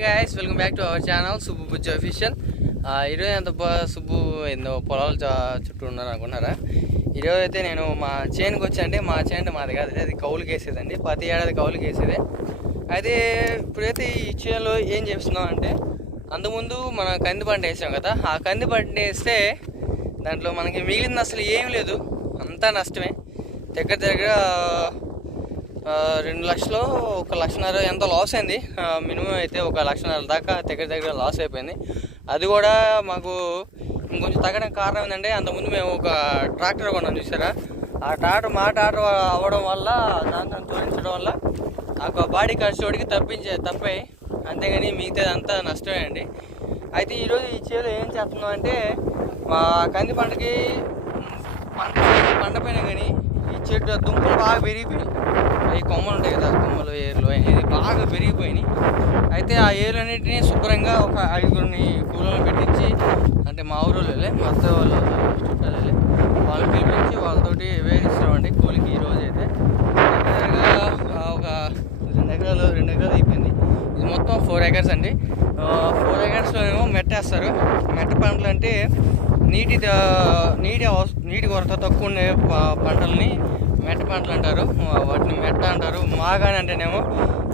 Guys welcome back to our channel Subbu Bujji official ఈరోజు ఎంత బా- సుబ్బు ఏందో పొలాలు చా- చుట్టూ ఉన్నారు అనుకున్నారా? ఈరోజు అయితే నేను మా చేనుకి వచ్చానంటే మా చేను అంటే మాది కాదు అది కౌలుకి వేసేదండి ప్రతి ఏడాది కౌలుకి వేసేదే అయితే ఇప్పుడైతే ఈ చేనులో ఏం చేస్తున్నాం అంటే అంతకుముందు మన కంది పంట వేసాం కదా ఆ కంది పంట వేస్తే దాంట్లో మనకి మిగిలింది అసలు ఏం లేదు అంతా నష్టమే. దగ్గర దగ్గర రెండు లక్షలు ఒక లక్షన్నర ఎంత లాస్ అయింది. మినిమం అయితే ఒక లక్షన్నర దాకా దగ్గర దగ్గర లాస్ అయిపోయింది. అది కూడా మాకు ఇంకొంచెం తగ్గడానికి కారణం ఏంటంటే అంతకుముందు మేము ఒక ట్రాక్టర్ కొన్నాం చూసారా? ఆ ట్రాక్టర్ మా ట్రాక్టర్ అవ్వడం వల్ల దాంతో తోలించడం వల్ల ఆ బాడీ ఖర్చుడికి తప్పించే తప్పాయి. అంతేగాని మిగతా అంతా నష్టమే అండి. అయితే ఈరోజు ఈ చేలో ఏం చేస్తున్నాం అంటే మా కంది పంటకి పంట పండపోయినా కానీ ఈ చెట్టు దుంపలు బాగా పెరిగిపోయినాయి. అవి కొమ్మలు ఉంటాయి కదా కొమ్మలు ఏర్లు అనేది బాగా పెరిగిపోయినాయి. అయితే ఆ ఏర్లు అన్నింటినీ శుభ్రంగా ఒక ఐదుగురిని కూలలో పెట్టించి అంటే మా ఊరోళ్ళే మా అత్త వాళ్ళ చుట్టాలే వాళ్ళు పిలిపించి వాళ్ళతోటి వేధిస్తున్నామండి కూలికి ఈరోజు అయితే. దగ్గరగా ఒక రెండు ఎకరాలు రెండు ఎకరాలు అయిపోయింది. ఇది మొత్తం ఫోర్ ఎకర్స్ అండి. ఫోర్ పెట్టేస్తారు. మెట్ట పంటలు అంటే నీటి నీటి నీటి కొరత తక్కువ ఉండే ప- పంటల్ని మెట్ట పంటలు అంటారు. వాటిని మెట్ట అంటారు. మాగాని అంటేనేమో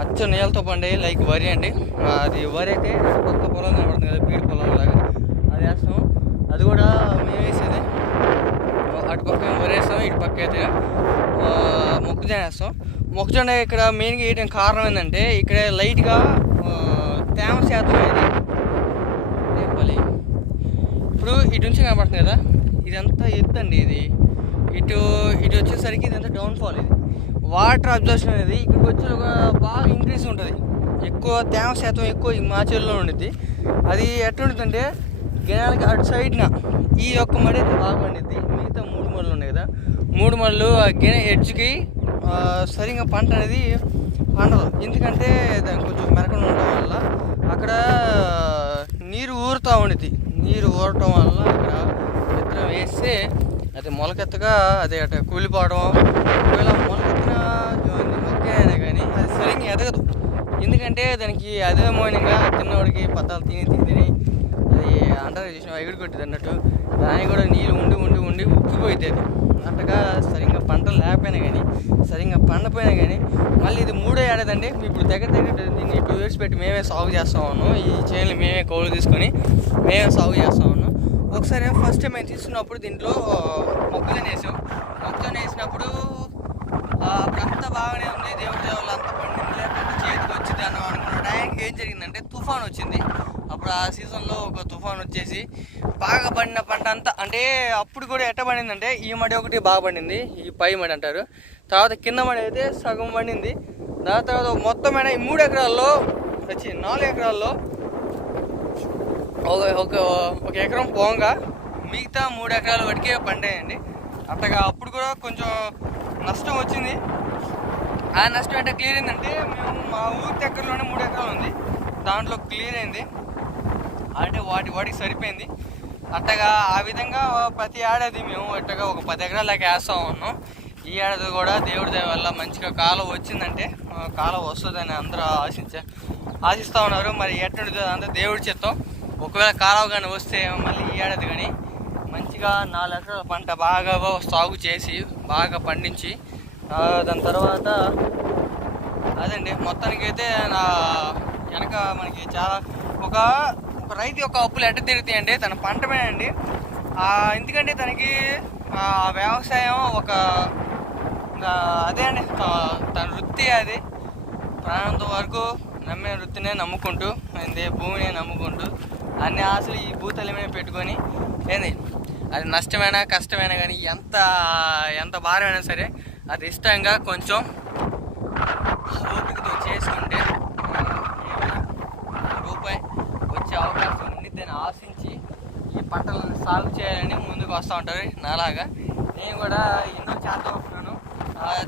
అచ్చు నీళ్ళతో పండే లైక్ వరి అండి. అది వరి అయితే కొత్త పొలం కనబడుతుంది కదా పీడి పొలం లాగా. అది వేస్తాం అది కూడా మేము వేసేది. అటు పక్క వరి వేస్తాం ఇటు పక్క అయితే మొక్కజొన్న వేస్తాం మొక్కజొన్న ఇక్కడ మెయిన్గా వేయడం కారణం ఏంటంటే ఇక్కడ లైట్గా తేమ శాతం అనేది ఇప్పుడు ఇటు నుంచి కనబడుతుంది కదా? ఇదంతా ఎత్తు అండి ఇది. ఇటు ఇటు వచ్చేసరికి ఇదంతా డౌన్ఫాల్ ఇది. వాటర్ అబ్జర్షన్ అనేది ఇక్కడికి వచ్చి ఒక బాగా ఇంక్రీజ్ ఉంటుంది. ఎక్కువ తేమ శాతం ఎక్కువ ఈ మాచేల్లో ఉండిద్ది. అది ఎట్లా ఉంటుందంటే అటు సైడ్న ఈ యొక్క మడి అయితే బాగా పండిద్ది. మిగతా మూడు మడులు ఉన్నాయి కదా. మూడు మడులు ఆ గెన ఎడ్జ్కి సరిగా పంట అనేది పండదు. ఎందుకంటే దానికి కొంచెం మెరకడం ఉండడం వల్ల అక్కడ నీరు ఊరుతూ ఉండిద్ది. నీరు ఊరటం వల్ల అక్కడ విత్తనం వేస్తే అది మొలకెత్తగా అది అటు కూలిపోవడం. ఒకవేళ మొలకెత్తిన మొక్క కానీ అది సరిగ్గా ఎదగదు. ఎందుకంటే దానికి అదే మౌనంగా తిన్నవాడికి పద్దాలు తిని తిని తిని అది అంటారు చూసిన ఎగుడు కొట్టింది అన్నట్టు. దానికి కూడా నీళ్ళు ఉండి ఉండి ఉండి ఉక్కిపోయింది అది. అంతగా సరిగ్గా పంటలు లేకపోయినా కానీ సరిగ్గా పండపోయినా కానీ మళ్ళీ ఇది మూడో ఏడాదండి. ఇప్పుడు దగ్గర దగ్గర దీన్ని టూ ఇయర్స్ పెట్టి మేమే సాగు చేస్తా ఉన్నాం. ఈ చేనులు మేమే కౌలు తీసుకొని మేమే సాగు చేస్తా ఉన్నాం. ఒకసారి ఫస్ట్ టైం మేము తీసుకున్నప్పుడు దీంట్లో మొక్కలను వేసాం మొక్కలను వేసినప్పుడు ఆ, అప్పుడు అంతా బాగానే ఉంది. దేవుడి దేవుళ్ళు అంతా పండింది. లేకపోతే చేతికి వచ్చింది అన్న అనుకున్న టైంకి ఏం జరిగిందంటే తుఫాన్ వచ్చింది. అప్పుడు ఆ సీజన్లో ఒక తుఫాన్ వచ్చేసి బాగా పండిన పంట అంతా అంటే కూడా ఎట్ట పడిందంటే ఈ మడి ఒకటి బాగా పండింది ఈ పై మడి అంటారు. తర్వాత కింద మడి అయితే సగం పండింది. దాని తర్వాత మొత్తమైన ఈ మూడు ఎకరాల్లో వచ్చి నాలుగు ఎకరాల్లో ఒక ఒక ఒక ఎకరం పోంగా మిగతా మూడు ఎకరాలు వడికే పండాయండి. అంతగా అప్పుడు కూడా కొంచెం నష్టం వచ్చింది. ఆ నష్టం అంటే క్లియర్ అయిందంటే మేము మా ఊరి దగ్గరలోనే మూడు ఎకరాలు ఉంది. దాంట్లో క్లియర్ అయింది. అంటే వాటి వాటికి సరిపోయింది. అట్టగా ఆ విధంగా ప్రతి ఏడాది మేము అట్టగా ఒక పది ఎకరాలకి వేస్తూ ఉన్నాం. ఈ ఏడాది కూడా దేవుడి దయ వల్ల మంచిగా కాలం వచ్చిందంటే కాలం వస్తుందని అందరూ ఆశించ ఆశిస్తూ ఉన్నారు. మరి ఎట్టుంటుందో అంతా దేవుడి చిత్తం. ఒకవేళ కాలం కానీ వస్తే మళ్ళీ ఈ ఏడాది కానీ మంచిగా నాలుగు ఎకరాల పంట బాగా సాగు చేసి బాగా పండించి దాని తర్వాత అదండి. మొత్తానికైతే నా వెనక మనకి చాలా ఒక ఒక రైతు యొక్క అప్పులు ఎట్ట తిరుగుతాయి తన పంటమే అండి ఎందుకంటే తనకి ఆ, వ్యవసాయం ఒక అదే అండి తన వృత్తి అది. ప్రాణంత వరకు నమ్మే వృత్తినే నమ్ముకుంటూ ఏంది భూమిని నమ్ముకుంటూ అన్ని ఆశలు ఈ భూతలమే పెట్టుకొని ఏంది అది నష్టమైనా కష్టమైనా కానీ ఎంత ఎంత భారమైనా సరే అది ఇష్టంగా కొంచెం ఓపికతో చేసుకుంటే ఏమైనా రూపాయి వచ్చే అవకాశం ఉండిద్దని ఆశించి ఈ పంటలను సాగు చేయాలని ముందుకు వస్తూ ఉంటారు నాలాగా. నేను కూడా ఎన్నో చేద్దాం అనుకున్నాను.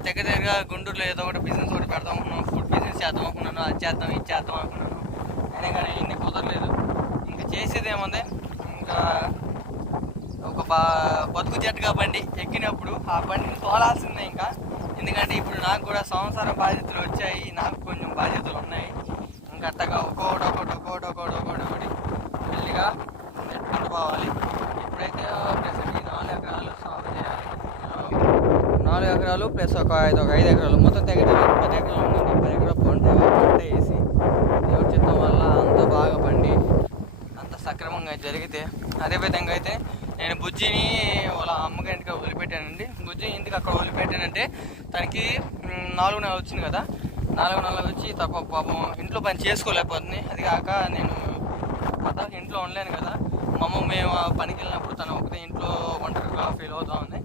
దగ్గర దగ్గర గుంటూరులో ఏదో ఒకటి బిజినెస్ ఒకటి పెడదాం అనుకున్నాను. ఫుడ్ బిజినెస్ చేద్దాం అనుకున్నాను. అది చేద్దాం ఇది చేద్దాం అనుకున్నాను. అయినా కానీ ఇన్ని కుదరలేదు. ఇంకా చేసేది ఏముంది? ఇంకా ఒక బా బతుకు జట్టుగా బండి ఎక్కినప్పుడు ఆ బండిని తోలాల్సిందే ఇంకా. ఎందుకంటే ఇప్పుడు నాకు కూడా సంవత్సర బాధ్యతలు వచ్చాయి. నాకు కొంచెం బాధ్యతలు ఉన్నాయి. ఇంకా అట్టగా కలపాలి ఇప్పుడైతే నాలుగు ఎకరాలు సాగు చేయాలి నాలుగు ఎకరాలు ప్లస్ ఒక ఐదు ఒక ఐదు ఎకరాలు మొత్తం తగ్గితే పది ఎకరాలు ఉంది పది ఎకరాలు పంట పంట వేసి దేవుడి చిత్తం వల్ల అంత బాగా పండి అంత సక్రమంగా జరిగితే అదేవిధంగా అయితే నేను బుజ్జిని వాళ్ళ అమ్మగారి ఇంటికి వదిలిపెట్టానండి. బుజ్జి ఇంటికి అక్కడ వదిలిపెట్టానంటే తనకి నాలుగు నెలలు వచ్చింది కదా. నాలుగు నెలలు వచ్చి తక్కువ పాపం ఇంట్లో పని చేసుకోలేకపోతుంది. అది కాక నేను ఇంట్లో ఉండలేను కదా. మా అమ్మ మేము పనికి వెళ్ళినప్పుడు తను ఒకటే ఇంట్లో ఒంటరిగా ఫీల్ అవుతా ఉంది.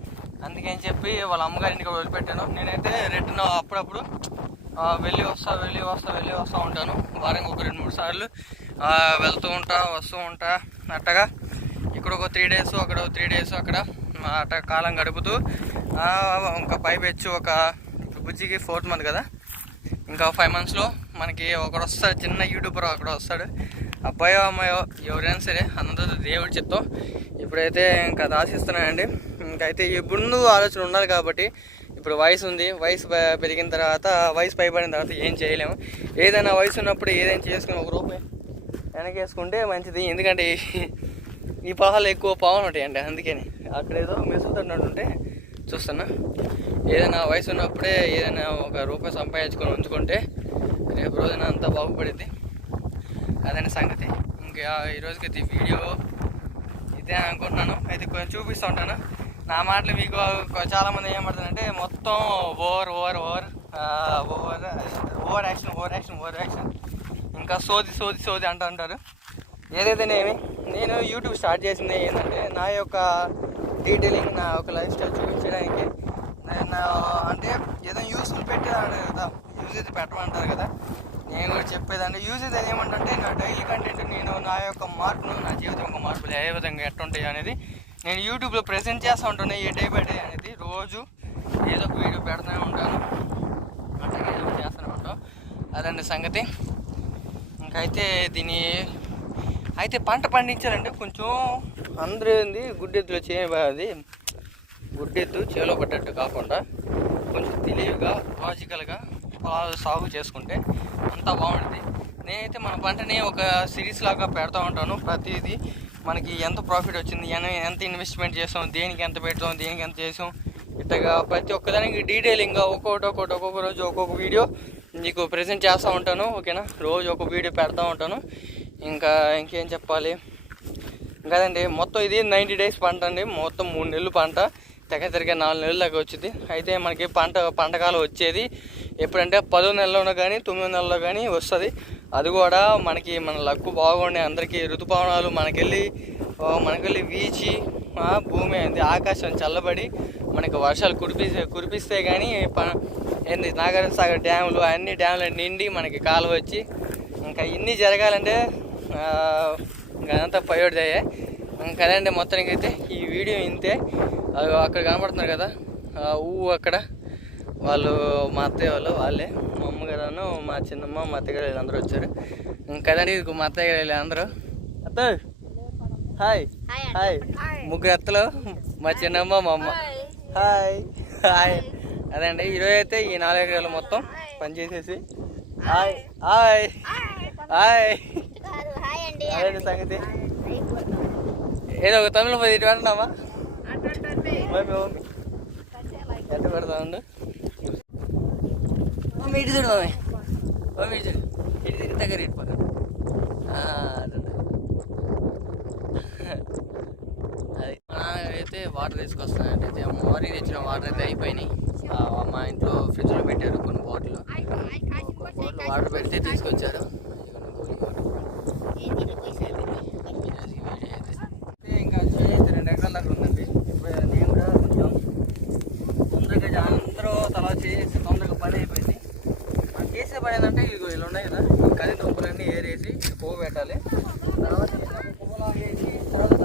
అందుకని చెప్పి వాళ్ళ అమ్మగారింటికి వదిలిపెట్టాను. నేనైతే రిటర్న్ అప్పుడప్పుడు వెళ్ళి వస్తా వెళ్ళి వస్తా వెళ్ళి వస్తూ ఉంటాను. వారానికి ఒక రెండు మూడు సార్లు వెళ్తూ ఉంటా వస్తూ ఉంటా అట్టగా. ఇక్కడ ఒక త్రీ డేస్ అక్కడ త్రీ డేస్ అక్కడ అట్ట కాలం గడుపుతూ ఇంకా పైప్ పైపెచ్చు ఒక బుజ్జికి ఫోర్త్ మంత్ కదా. ఇంకా ఫైవ్ మంత్స్లో మనకి ఒకడు వస్తాడు చిన్న యూట్యూబర్ అక్కడ వస్తాడు. అబ్బాయో అమ్మాయో ఎవరైనా సరే అందరూ దేవుడి చిత్తం ఇప్పుడైతే ఇంకా అది ఇంకైతే ఇప్పుడు ముందు ఆలోచన ఉండాలి కాబట్టి ఇప్పుడు వయసు ఉంది. వయసు పెరిగిన తర్వాత వయసు పైబడిన తర్వాత ఏం చేయలేము. ఏదైనా వయసు ఉన్నప్పుడు ఏదైనా చేసుకుని ఒక రూపాయి వెనకేసుకుంటే మంచిది. ఎందుకంటే ఈ- పొలాలు ఎక్కువ పావులు ఉంటాయండి. అందుకని అక్కడేదో ఏదో చూస్తున్నా. ఏదైనా వయసు ఉన్నప్పుడే ఏదైనా ఒక రూపాయి సంపాదించుకొని ఉంచుకుంటే రేపు రోజున అంతా బాగుపడింది అదనే సంగతి. ఇంకా ఈరోజుకి ఇది వీడియో ఇదే అనుకుంటున్నాను. అయితే కొంచెం చూపిస్తూ ఉంటాను. నా మాటలు మీకు చాలామంది మంది మొత్తం over over over over over action over action over action. ఇంకా సోది సోది సోది అంటుంటారు ఏదైతేనేమి నేను యూట్యూబ్ స్టార్ట్ చేసింది ఏంటంటే నా యొక్క డీటెయిలింగ్ నా యొక్క లైఫ్ స్టైల్ చూపించడానికి. నేను అంటే ఏదో యూస్ఫుల్ పెట్టేదాడు కదా యూజ్ అయితే పెట్టమంటారు కదా. నేను కూడా చెప్పేదంటే యూజ్ అయితే ఏమంటే నా డైలీ కంటెంట్ నేను నా యొక్క మార్పును నా జీవితం యొక్క మార్పులు ఏ విధంగా ఎట్టుంటాయి అనేది నేను యూట్యూబ్లో ప్రెజెంట్ చేస్తూ ఉంటాను ఏ డే బై డే అనేది. రోజు ఏదో ఒక వీడియో పెడుతూనే ఉంటాను. అంటే ఏదో చేస్తూనే ఉంటాం అదండి సంగతి. ఇంకైతే దీని అయితే పంట పండించాలంటే కొంచెం అందరూ గుడ్డెత్తులో గుడ్డెద్దులో గుడ్డెత్తు గుడ్డెద్దు చేలో పడ్డట్టు కాకుండా కొంచెం తెలివిగా లాజికల్గా సాగు చేసుకుంటే అంతా బాగుంటుంది. నేనైతే మన పంటని ఒక సిరీస్ లాగా పెడతా ఉంటాను. ప్రతిదీ మనకి ఎంత ప్రాఫిట్ వచ్చింది ఎంత ఇన్వెస్ట్మెంట్ చేసాం దేనికి ఎంత పెట్టాం దేనికి ఎంత చేసాం ఇట్టగా ప్రతి ఒక్కదానికి డీటెయిలింగ్గా ఒక్కొక్కటి ఒక్కొక్కటి ఒక్కొక్క రోజు ఒక్కొక్క వీడియో మీకు ప్రజెంట్ చేస్తూ ఉంటాను ఓకేనా? రోజు ఒక వీడియో పెడతా ఉంటాను. ఇంకా ఇంకేం చెప్పాలి? కదండి మొత్తం ఇది నైంటీ డేస్ పంట అండి. మొత్తం మూడు నెలలు పంట తెగ తిరిగే నాలుగు నెలల దాకా వచ్చింది. అయితే మనకి పంట పంటకాలం వచ్చేది ఎప్పుడంటే పదో నెలలో కానీ తొమ్మిదో నెలలో కానీ వస్తుంది. అది కూడా మనకి మన లక్కు బాగుండే అందరికీ ఋతుపవనాలు మనకెళ్ళి మనకెళ్ళి వీచి భూమి అయింది ఆకాశం చల్లబడి మనకి వర్షాలు కురిపిస్తే కురిపిస్తే కానీ ప ఏంది నాగార్జున సాగర్ డ్యాములు అన్ని డ్యాములు నిండి మనకి కాలువ వచ్చి ఇంకా ఇన్ని జరగాలంటే ఇంకా అదంతా పయోడిదయ్యే కదండి మొత్తానికి అయితే ఈ వీడియో ఇంతే. అక్కడ కనపడుతున్నారు కదా ఊ అక్కడ. వాళ్ళు మా అత్తయ్య వాళ్ళు వాళ్ళే. మా అమ్మగారు మా చిన్నమ్మ మా అత్తయ్య గారు అందరూ వచ్చారు. కదండి ఇది మా అత్తయ్య గారు అందరూ అత్త హాయ్. హాయ్ ముగ్గురు అత్తలు మా చిన్నమ్మ మా అమ్మ. హాయ్. హాయ్. అదండి ఈరోజు అయితే ఈ నాలుగు ఎకరాలు మొత్తం పనిచేసేసి హాయ్. హాయ్. హాయ్. అదండి సంగతి. ఏదో ఒక తమిళ పది ఇటు మమ్మీ ఎట్ట పెడతా ఉండు మమ్మీ ఇటు చూడు మమ్మీ మమ్మీ ఇటు చూడు. ఇటు తిరిగి దగ్గర ఇటు పక్కన. అది మా వాటర్ తీసుకొస్తానంటే మార్నింగ్ తెచ్చిన వాటర్ అయితే అయిపోయినాయి. మా ఇంట్లో ఫ్రిడ్జ్లో పెట్టారు కొన్ని బాటిల్ బాటిల్ వాటర్ పెడితే తీసుకొచ్చారు ఇంకా చేతి రెండు ఎకరాల దాకా ఉందండి ఇప్పుడు నేను కూడా కొంచెం తొందరగా అందరూ తలా చేసి తొందరగా పని అయిపోయింది మనం చేసే పని ఏంటంటే ఇదిగో ఇలా ఉన్నాయి కదా కది దుంపలన్నీ ఏరేసి పువ్వు పెట్టాలి. తర్వాత పువ్వులా వేసి తర్వాత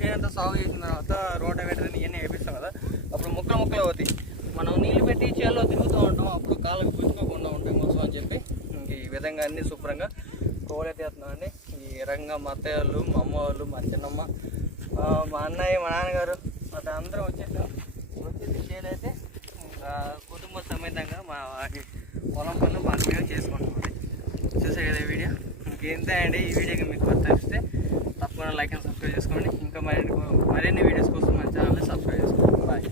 చేనంతా సాగు చేసిన తర్వాత రోట వేటని ఇవన్నీ వేపిస్తాం కదా. అప్పుడు ముక్కలు ముక్కలు అవుతాయి. మనం నీళ్ళు పెట్టి చేలో తిరుగుతూ ఉంటాం. అప్పుడు కాళ్ళకు పుచ్చుకోకుండా ఉంటాయి మొత్తం అని చెప్పి. ఈ విధంగా అన్ని శుభ్రంగా కోడెత్తేస్తున్నామండి ఈ రకంగా మా అత్తయ్య వాళ్ళు మా అమ్మ వాళ్ళు మా చిన్నమ్మ మా అన్నయ్య మా నాన్నగారు అది అందరం వచ్చేసాం. వచ్చేసి చేలైతే ఇంకా కుటుంబ సమేతంగా మా పొలం పనులు మన మీద చేసుకుంటుంది చూసే కదా వీడియో? ఇంకేంతే అండి ఈ వీడియోకి మీకు వస్తే తప్పకుండా లైక్ అండ్ సబ్స్క్రైబ్ చేసుకోండి. ఇంకా మరిన్ని మరిన్ని వీడియోస్ కోసం మన ఛానల్ని సబ్స్క్రైబ్ చేసుకోండి. బాయ్